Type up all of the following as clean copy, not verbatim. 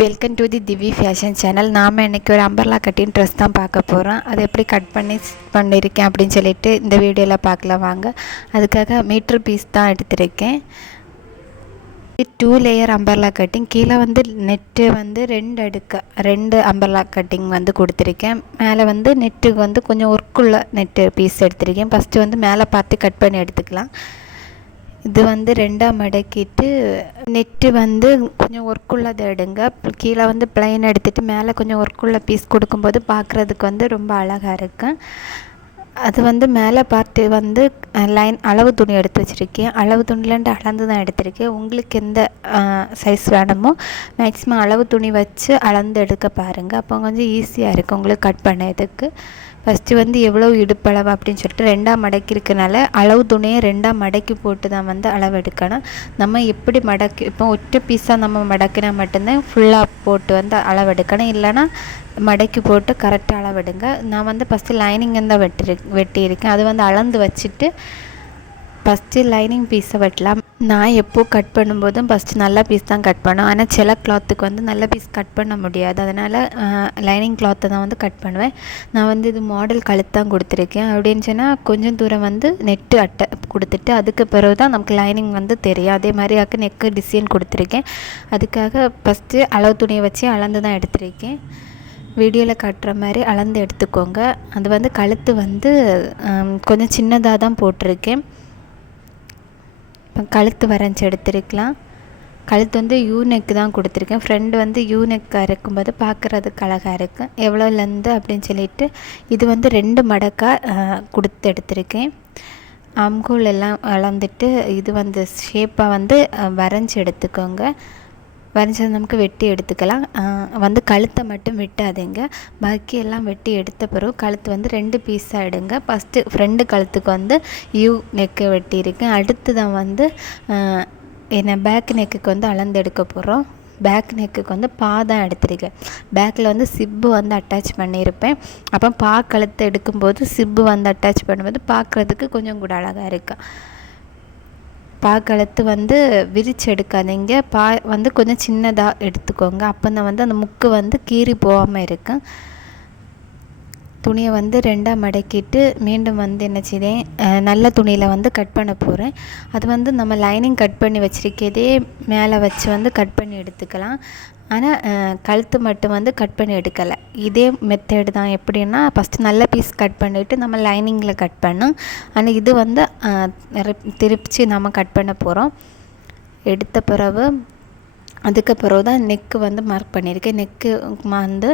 Welcome to the திவி fashion channel. நாம் இன்றைக்கி ஒரு அம்பர்லா கட்டிங் ட்ரெஸ் தான் பார்க்க போகிறோம். அதை எப்படி கட் பண்ணியிருக்கேன் அப்படின்னு சொல்லிட்டு இந்த வீடியோவில் பார்க்கலாம் வாங்க. அதுக்காக மீட்ரு பீஸ் தான் எடுத்திருக்கேன். 2 லேயர் அம்பர்லா கட்டிங். கீழே வந்து நெட்டு வந்து 2 அம்பர்லா கட்டிங் வந்து கொடுத்துருக்கேன். மேலே வந்து நெட்டுக்கு வந்து கொஞ்சம் ஒர்க்குள்ள நெட்டு பீஸ் எடுத்திருக்கேன். ஃபஸ்ட்டு வந்து மேலே பார்த்து கட் பண்ணி எடுத்துக்கலாம். இது வந்து 2ஆக மடக்கிட்டு நெட்டு வந்து கொஞ்சம் ஒர்க்குள்ளதை எடுங்க. கீழே வந்து ப்ளைன் எடுத்துகிட்டு மேலே கொஞ்சம் ஒர்க்குள்ள பீஸ் கொடுக்கும்போது பார்க்குறதுக்கு வந்து ரொம்ப அழகாக இருக்கும். அது வந்து மேலே பார்த்து வந்து அளவு துணி எடுத்து வச்சுருக்கேன். அளவு துணிலேருந்து அளந்து தான் எடுத்திருக்கேன். உங்களுக்கு எந்த சைஸ் வேணுமோ மேக்ஸிமம் அளவு துணி வச்சு அளந்து எடுக்க பாருங்கள். அப்போ கொஞ்சம் ஈஸியாக இருக்கும் உங்களுக்கு கட் பண்ணதுக்கு. ஃபஸ்ட்டு வந்து எவ்வளோ இடுப்பளவு அப்படின்னு சொல்லிட்டு 2ஆக மடக்கி இருக்கனால அளவு துணியை 2ஆக மடக்கி போட்டு தான் வந்து அளவு எடுக்கணும். நம்ம எப்படி இப்போ ஒற்றை பீஸாக நம்ம மடக்கினா மட்டும்தான் ஃபுல்லாக போட்டு வந்து அளவு எடுக்கணும். இல்லைனா மடக்கி போட்டு கரெக்டாக அளவெடுங்க. நான் வந்து ஃபஸ்ட்டு லைனிங் தான் வெட்டியிருக்கேன். அது வந்து அளந்து வச்சுட்டு ஃபஸ்ட்டு லைனிங் பீஸை வெட்டலாம். நான் எப்போது கட் பண்ணும்போதும் ஃபஸ்ட்டு நல்ல பீஸ் தான் கட் பண்ணுவேன். ஆனால் சில கிளாத்துக்கு வந்து நல்ல பீஸ் கட் பண்ண முடியாது. அதனால் லைனிங் கிளாத்தை தான் வந்து கட் பண்ணுவேன். நான் வந்து இது மாடல் கழுத்து தான் கொடுத்துருக்கேன். அப்படின்னு சொன்னால் கொஞ்சம் தூரம் வந்து நெட்டு அட்டை கொடுத்துட்டு அதுக்கு பிறகு தான் நமக்கு லைனிங் வந்து தெரியும். அதே மாதிரி நெக்கு டிசைன் கொடுத்துருக்கேன். அதுக்காக ஃபஸ்ட்டு அளவு துணியை வச்சு அளந்து தான் எடுத்திருக்கேன். வீடியோவில் காட்டுற மாதிரி அளந்து எடுத்துக்கோங்க. அது வந்து கழுத்து வந்து கொஞ்சம் சின்னதாக தான் போட்டிருக்கேன். கழுத்து வரைஞ்சி எடுத்துருக்கலாம். கழுத்து வந்து யூ நெக்கு தான் கொடுத்துருக்கேன். ஃப்ரெண்டு வந்து யூ நெக்காக இருக்கும்போது பார்க்குறதுக்கு அழகாக இருக்கும். எவ்வளோ லென்த்து அப்படின்னு சொல்லிட்டு இது வந்து 2 மடக்காக கொடுத்து எடுத்திருக்கேன். அம்கூல் எல்லாம் அளந்துட்டு இது வந்து ஷேப்பாக வந்து வரைஞ்சி எடுத்துக்கோங்க. வரைஞ்சது நமக்கு வெட்டி எடுத்துக்கலாம். வந்து கழுத்தை மட்டும் வெட்டாதீங்க. பாக்கி எல்லாம் வெட்டி எடுத்த பிறகு கழுத்து வந்து 2 பீஸாக எடுங்க. ஃபஸ்ட்டு ஃப்ரெண்டு கழுத்துக்கு வந்து யூ நெக்கு வெட்டியிருக்கேன். அடுத்து தான் வந்து பேக் நெக்குக்கு வந்து அளந்து எடுக்க போகிறோம். பேக் நெக்குக்கு வந்து பாதம் எடுத்திருக்கேன். பேக்கில் வந்து சிப்பு வந்து அட்டாச் பண்ணியிருப்பேன். அப்போ கழுத்து எடுக்கும்போது சிப்பு வந்து அட்டாச் பண்ணும்போது பார்க்குறதுக்கு கொஞ்சம் கூட அழகாக இருக்கும். கழுத்து வந்து விரிச்சு எடுக்காதீங்க. வந்து கொஞ்சம் சின்னதாக எடுத்துக்கோங்க. அப்போ தான் வந்து அந்த முக்கு வந்து கீறி போகாமல் இருக்கும். துணியை வந்து 2ஆக மடக்கிட்டு மீண்டும் வந்து என்ன செய்தேன், நல்ல துணியில் வந்து கட் பண்ண போகிறேன். அது வந்து நம்ம லைனிங் கட் பண்ணி வச்சுருக்கதே மேலே வச்சு வந்து கட் பண்ணி எடுத்துக்கலாம். ஆனால் கழுத்து மட்டும் வந்து கட் பண்ணி எடுக்கலை. இதே மெத்தேடு தான். எப்படின்னா ஃபஸ்ட்டு நல்ல பீஸ் கட் பண்ணிவிட்டு நம்ம லைனிங்கில் கட் பண்ணோம். ஆனால் இது வந்து திருப்பிச்சு நம்ம கட் பண்ண போகிறோம். எடுத்த பிறகு அதுக்கு பிறகு தான் நெக்கு வந்து மார்க் பண்ணியிருக்கேன். நெக்கு வந்து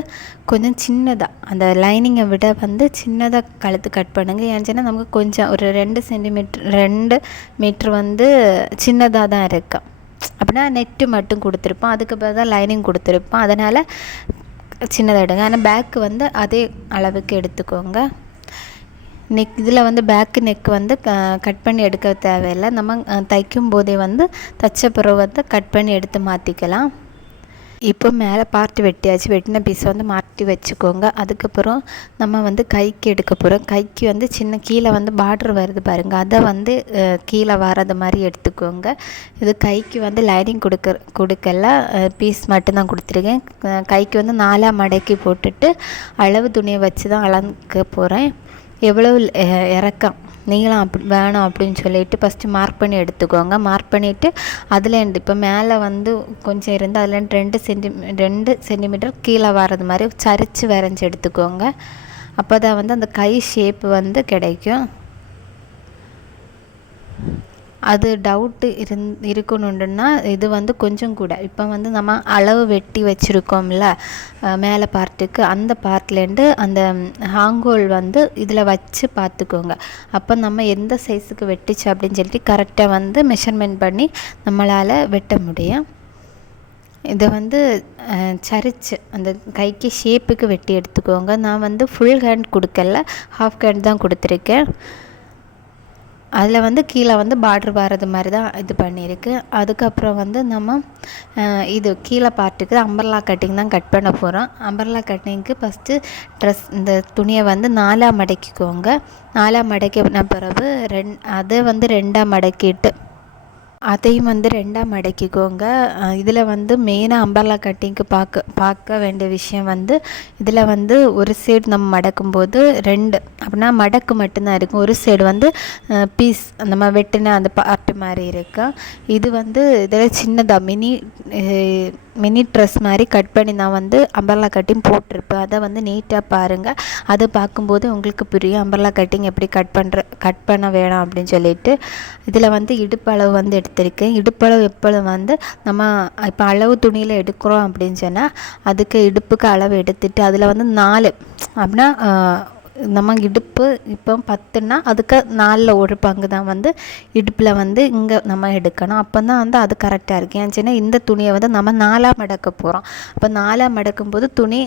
கொஞ்சம் சின்னதாக அந்த லைனிங்கை விட வந்து சின்னதாக கழுத்து கட் பண்ணுங்கள். ஏன்னு நமக்கு கொஞ்சம் ஒரு 2 மீட்ரு வந்து சின்னதாக தான் இருக்கும். அப்படின்னா நெட்டு மட்டும் கொடுத்துருப்போம். அதுக்கு பிறகு தான் லைனிங் கொடுத்துருப்போம். அதனால் சின்னதாக எடுங்க. ஆனால் பேக்கு வந்து அதே அளவுக்கு எடுத்துக்கோங்க. இதில் வந்து பேக்கு நெக் வந்து கட் பண்ணி எடுக்க தேவையில்லை. நம்ம தைக்கும் போதே வந்து தைச்ச பிறகு வந்து கட் பண்ணி எடுத்து மாற்றிக்கலாம். இப்போ மேலே பார்ட்டு வெட்டியாச்சு. வெட்டின பீஸை வந்து மாட்டி வச்சுக்கோங்க. அதுக்கப்புறம் நம்ம வந்து கைக்கு எடுக்க போகிறோம். கைக்கு வந்து சின்ன கீழே வந்து பார்டர் வருது பாருங்கள். அதை வந்து கீழே வர்றது மாதிரி எடுத்துக்கோங்க. இது கைக்கு வந்து லைனிங் கொடுக்கல, பீஸ் மட்டும்தான் கொடுத்துருக்கேன். கைக்கு வந்து 4ஆக மடக்கி போட்டுட்டு அளவு துணியை வச்சு தான் அளக்க போகிறேன். எவ்வளோ இறக்கம் நீளம் வேணும் அப்படின்னு சொல்லிட்டு ஃபஸ்ட்டு மார்க் பண்ணி எடுத்துக்கோங்க. மார்க் பண்ணிவிட்டு அதில் இப்போ மேலே வந்து கொஞ்சம் இருந்து அதில் 2 சென்டிமீட்டர் கீழே வர்றது மாதிரி சரித்து வரைஞ்சி எடுத்துக்கோங்க. அப்போ தான் வந்து அந்த கை ஷேப்பு வந்து கிடைக்கும். அது டவுட்டு இருக்கணுன்னா இது வந்து கொஞ்சம் கூட இப்போ வந்து நம்ம அளவு வெட்டி வச்சுருக்கோம்ல மேலே பார்ட்டுக்கு, அந்த பார்ட்லேருந்து அந்த ஹாங்கோல் வந்து இதில் வச்சு பார்த்துக்கோங்க. அப்போ நம்ம எந்த சைஸுக்கு வெட்டிச்சு அப்படின்னு சொல்லிட்டு கரெக்டாக வந்து மெஷர்மெண்ட் பண்ணி நம்மளால் வெட்ட முடியும். இதை வந்து சரிச்சு அந்த கைக்கு ஷேப்புக்கு வெட்டி எடுத்துக்கோங்க. நான் வந்து ஃபுல் ஹேண்ட் கொடுக்கல, ஹாஃப் ஹேண்ட் தான் கொடுத்துருக்கேன். அதில் வந்து கீழே வந்து பார்ட்ரு வர்றது மாதிரி தான் இது பண்ணியிருக்கு. அதுக்கப்புறம் வந்து நம்ம இது கீழே பார்ட்டுக்கு அம்பர்லா கட்டிங் தான் கட் பண்ண போகிறோம். அம்பர்லா கட்டிங்க்கு ஃபஸ்ட்டு இந்த துணியை வந்து 4ஆக மடக்கிக்கோங்க. 4ஆக மடக்கின பிறகு அதை வந்து 2ஆக மடக்கிட்டு அதையும் வந்து ரெண்டாக மடக்கிக்கோங்க. இதில் வந்து மெயினாக அம்பர்லா கட்டிங்க்கு பார்க்க வேண்டிய விஷயம் வந்து இதில் வந்து ஒரு சைடு நம்ம மடக்கும்போது ரெண்டு அப்படின்னா மடக்கு மட்டும்தான் இருக்கும். ஒரு சைடு வந்து பீஸ் நம்ம வெட்டின அந்த பார்ட்டு மாதிரி இருக்கும். இது வந்து இதில் சின்னதாக மினி ட்ரெஸ் மாதிரி கட் பண்ணி நான் வந்து அம்பர்லா கட்டிங் போட்டிருப்பேன். அதை வந்து நீட்டாக பாருங்கள். அதை பார்க்கும்போது உங்களுக்கு புரியும் அம்பர்லா கட்டிங் எப்படி கட் பண்ண வேணாம் அப்படின்னு சொல்லிட்டு. இதில் வந்து இடுப்பளவு வந்து எடுத்திருக்கேன். இடுப்பளவு எப்பொழுது வந்து நம்ம இப்போ அளவு துணியில் எடுக்கிறோம் அப்படின்னு சொன்னால் அதுக்கு இடுப்புக்கு அளவு எடுத்துட்டு அதில் வந்து 4 அப்படின்னா நம்ம இடுப்பு இப்போ 10ன்னா அதுக்கு 4ல் ஒரு பங்கு தான் வந்து இடுப்பில் வந்து இங்கே நம்ம எடுக்கணும். அப்போ தான் வந்து அது கரெக்டாக இருக்குது. ஏன்னு இந்த துணியை வந்து நம்ம 4ஆக மடக்க போகிறோம். அப்போ 4ஆக மடக்கும்போது துணி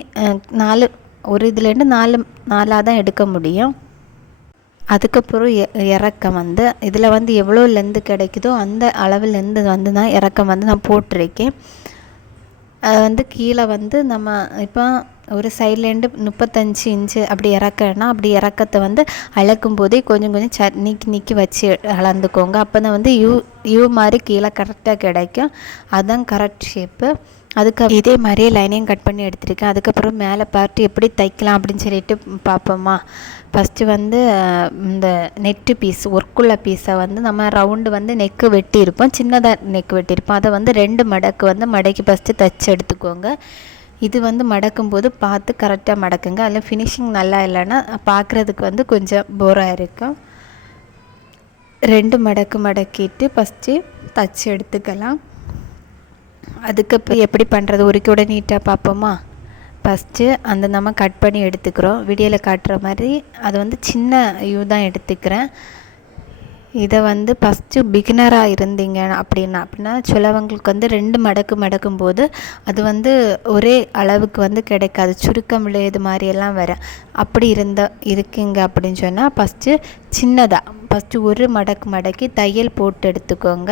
4 ஒரு இதுலேருந்து 4ஆக தான் எடுக்க முடியும். அதுக்கப்புறம் இறக்கம் வந்து இதில் வந்து எவ்வளோ லென்த்து கிடைக்குதோ அந்த அளவுலேருந்து வந்து தான் இறக்கம் வந்து நான் போட்டிருக்கேன். அது வந்து கீழே வந்து நம்ம இப்போ ஒரு சைட்லேருந்து 35 இன்ச்சு அப்படி இறக்கன்னா அப்படி இறக்கத்தை வந்து அளக்கும் போதே கொஞ்சம் நீக்கி வச்சு அளந்துக்கோங்க. அப்போ தான் வந்து யூ மாதிரி கீழே கரெக்டாக கிடைக்கும். அதுதான் கரெக்ட் ஷேப்பு. அதுக்கு இதே மாதிரியே லைனையும் கட் பண்ணி எடுத்துருக்கேன். அதுக்கப்புறம் மேலே பார்த்து எப்படி தைக்கலாம் அப்படின்னு சொல்லிட்டு பார்ப்போமா. ஃபஸ்ட்டு வந்து இந்த நெட்டு பீஸ் ஒர்க்குள்ள பீஸை வந்து நம்ம ரவுண்டு வந்து நெக்கு வெட்டியிருப்போம், சின்னதாக நெக்கு வெட்டியிருப்போம். அதை வந்து 2 மடக்கு வந்து மடக்கி ஃபஸ்ட்டு தைச்சி எடுத்துக்கோங்க. இது வந்து மடக்கும்போது பார்த்து கரெக்டாக மடக்குங்க. அதில் ஃபினிஷிங் நல்லா இல்லைன்னா பார்க்குறதுக்கு வந்து கொஞ்சம் போராக இருக்கும். 2 மடக்கு மடக்கிட்டு ஃபஸ்ட்டு தைச்சி எடுத்துக்கலாம். அதுக்கப்புறம் எப்படி பண்ணுறது ஒரு கூட நீட்டாக பார்ப்போமா. ஃபஸ்ட்டு அந்த நம்ம கட் பண்ணி எடுத்துக்கிறோம். வீடியோவில் காட்டுற மாதிரி அது வந்து சின்ன யூ தான் எடுத்துக்கிறேன். இதை வந்து ஃபஸ்ட்டு பிகினராக இருந்தீங்க அப்படின்னா சிலவங்களுக்கு வந்து 2 மடக்கு மடக்கும்போது அது வந்து ஒரே அளவுக்கு வந்து கிடைக்காது, சுருக்கம் இது மாதிரியெல்லாம் வரும். அப்படி இருக்கீங்க அப்படின்னு சொன்னால் ஃபஸ்ட்டு ஒரு மடக்கு மடக்கி தையல் போட்டு எடுத்துக்கோங்க.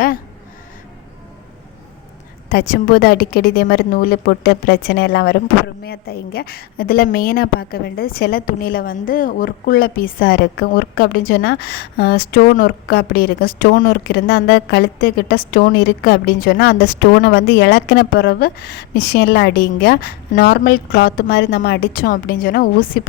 தைச்சும்போது அடிக்கடி இதே மாதிரி நூல் போட்டு பிரச்சனை எல்லாம் வரும். பொறுமையாக தைங்க. இதில் மெயினாக பார்க்க வேண்டியது சில துணியில் வந்து ஒர்க்குள்ள பீஸாக இருக்கும். ஒர்க் அப்படின்னு சொன்னால் ஸ்டோன் ஒர்க் அப்படி இருக்கும். ஸ்டோன் ஒர்க் இருந்தால் அந்த கழுத்துக்கிட்ட ஸ்டோன் இருக்குது அப்படின்னு சொன்னால் அந்த ஸ்டோனை வந்து இழக்கின பிறகு மிஷினில் அடிங்க. நார்மல் கிளாத்து மாதிரி நம்ம அடித்தோம் அப்படின்னு சொன்னால் ஊசி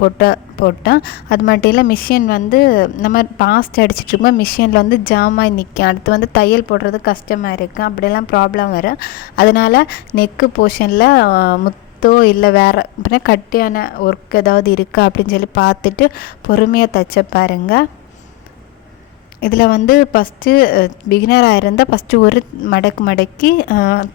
போட்டோம். அது மட்டும் இல்லை மிஷின் வந்து நம்ம பாஸ்ட் அடிச்சுட்டு இருக்கும்போது மிஷினில் வந்து ஜாமாய் நிற்கும். அடுத்து வந்து தையல் போடுறது கஷ்டமாக இருக்கும். அப்படியெல்லாம் ப்ராப்ளம் வரும். அதனால் நெக்கு போர்ஷனில் முத்தோ இல்லை வேறு அப்படின்னா கட்டியான ஒர்க் ஏதாவது இருக்கா அப்படின்னு சொல்லி பார்த்துட்டு பொறுமையாக தைச்ச பாருங்கள். இதில் வந்து ஃபஸ்ட்டு பிகினராக இருந்தால் ஃபஸ்ட்டு ஒரு மடக்கி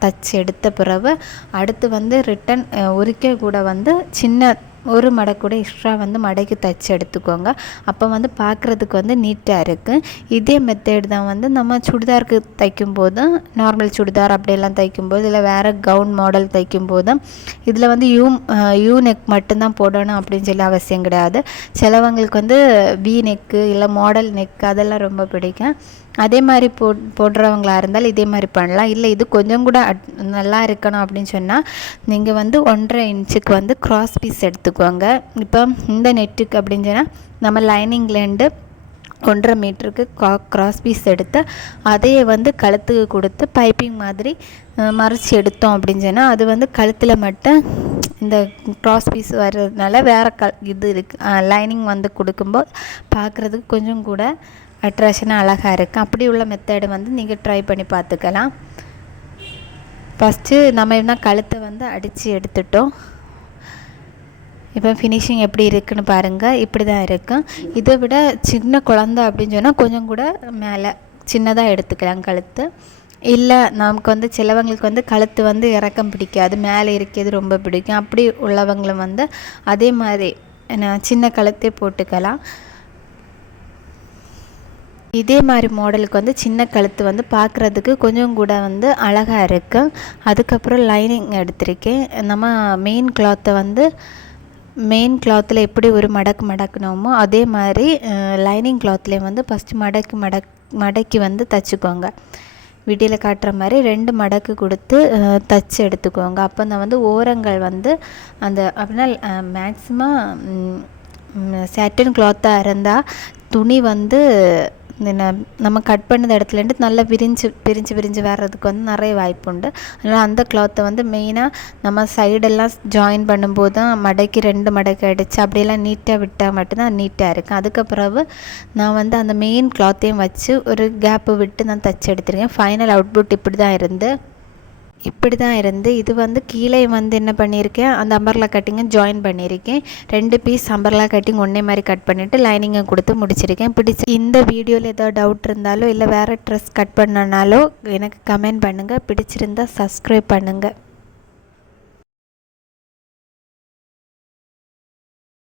தைச்சி எடுத்த பிறகு அடுத்து வந்து ரிட்டன் ஒருக்கே கூட வந்து சின்ன ஒரு மடக்கு கூட எக்ஸ்ட்ரா வந்து மடக்கி தைச்சி எடுத்துக்கோங்க. அப்போ வந்து பார்க்குறதுக்கு வந்து நீட்டாக இருக்குது. இதே மெத்தேடு தான் வந்து நம்ம சுடிதாருக்கு தைக்கும்போதும் நார்மல் சுடிதார் அப்படியெல்லாம் தைக்கும்போது இல்லை வேறு கவுன் மாடல் தைக்கும்போதும் இதில் வந்து யூ நெக் மட்டும்தான் போடணும் அப்படின்னு சொல்லி அவசியம் கிடையாது. சிலவங்களுக்கு வந்து வி நெக்கு இல்லை மாடல் நெக் அதெல்லாம் ரொம்ப பிடிக்கும். அதே மாதிரி போடுறவங்களா இருந்தால் இதே மாதிரி பண்ணலாம். இல்லை இது கொஞ்சம் கூட நல்லா இருக்கணும் அப்படின்னு சொன்னால் நீங்கள் வந்து 1.5 இன்ச்சுக்கு வந்து கிராஸ் பீஸ் எடுத்துக்கோங்க. இப்போ இந்த நெட்டுக்கு அப்படின்னு சொன்னால் நம்ம லைனிங்லேருந்து 1.5 மீட்டருக்கு கிராஸ் பீஸ் எடுத்து அதையே வந்து கழுத்துக்கு கொடுத்து பைப்பிங் மாதிரி மறைச்சி எடுத்தோம் அப்படின்னு சொன்னால் அது வந்து கழுத்தில் மட்டும் இந்த கிராஸ் பீஸ் வர்றதுனால வேறு இது இருக்குது. லைனிங் வந்து கொடுக்கும்போது பார்க்குறதுக்கு கொஞ்சம் கூட அட்ராக்ஷனாக அழகாக இருக்குது. அப்படி உள்ள மெத்தேடு வந்து நீங்கள் ட்ரை பண்ணி பார்த்துக்கலாம். ஃபஸ்ட்டு நம்ம என்ன கழுத்தை வந்து அடித்து எடுத்துட்டோம். இப்போ ஃபினிஷிங் எப்படி இருக்குன்னு பாருங்கள். இப்படி தான் இருக்கும். இதை விட சின்ன குழந்தை அப்படின்னு சொன்னால் கொஞ்சம் கூட மேலே சின்னதாக எடுத்துக்கலாம் கழுத்து. இல்லை நமக்கு வந்து சிலவங்களுக்கு வந்து கழுத்து வந்து இறக்கம் பிடிக்காது, மேலே இருக்கிறது ரொம்ப பிடிக்கும். அப்படி உள்ளவங்களும் வந்து அதே மாதிரி சின்ன கழுத்தே போட்டுக்கலாம். இதே மாதிரி மாடலுக்கு வந்து சின்ன கழுத்து வந்து பார்க்குறதுக்கு கொஞ்சம் கூட வந்து அழகாக இருக்குது. அதுக்கப்புறம் லைனிங் எடுத்திருக்கேன். நம்ம மெயின் கிளாத்தில் எப்படி ஒரு மடக்குனோமோ அதே மாதிரி லைனிங் கிளாத்லேயும் வந்து ஃபஸ்ட்டு மடக்கி வந்து தைச்சிக்கோங்க. வீடியோவில் காட்டுற மாதிரி 2 மடக்கு கொடுத்து தைச்சி எடுத்துக்கோங்க. அப்போ தான் வந்து ஓரங்கள் வந்து அந்த அப்படின்னா மேக்ஸிமம் சாட்டின் கிளாத்தாக இருந்தால் துணி வந்து நம்ம கட் பண்ணது இடத்துலேருந்து நல்லா பிரிஞ்சு வர்றதுக்கு வந்து நிறைய வாய்ப்பு உண்டு. அதனால் அந்த கிளாத்தை வந்து மெயினாக நம்ம சைடெல்லாம் ஜாயின் பண்ணும்போது தான் மடக்கி 2 மடக்கி அடித்து அப்படியெல்லாம் நீட்டாக விட்டால் மட்டும்தான் நீட்டாக இருக்கும். அதுக்கப்புறவு நான் வந்து அந்த மெயின் கிளாத்தையும் வச்சு ஒரு கேப்பு விட்டு நான் தச்சு எடுத்துருக்கேன். ஃபைனல் அவுட்புட் இப்படி தான் இருந்து இது வந்து கீழே வந்து என்ன பண்ணியிருக்கேன், அந்த அம்பர்லா கட்டிங்கும் ஜாயின் பண்ணியிருக்கேன். 2 பீஸ் அம்பர்லா கட்டிங் ஒன்றே மாதிரி கட் பண்ணிவிட்டு லைனிங்கை கொடுத்து முடிச்சிருக்கேன். இந்த வீடியோவில் ஏதோ டவுட் இருந்தாலோ இல்லை வேறு ட்ரெஸ் கட் பண்ணனாலோ எனக்கு கமெண்ட் பண்ணுங்கள். பிடிச்சிருந்தால் சப்ஸ்கிரைப் பண்ணுங்கள்.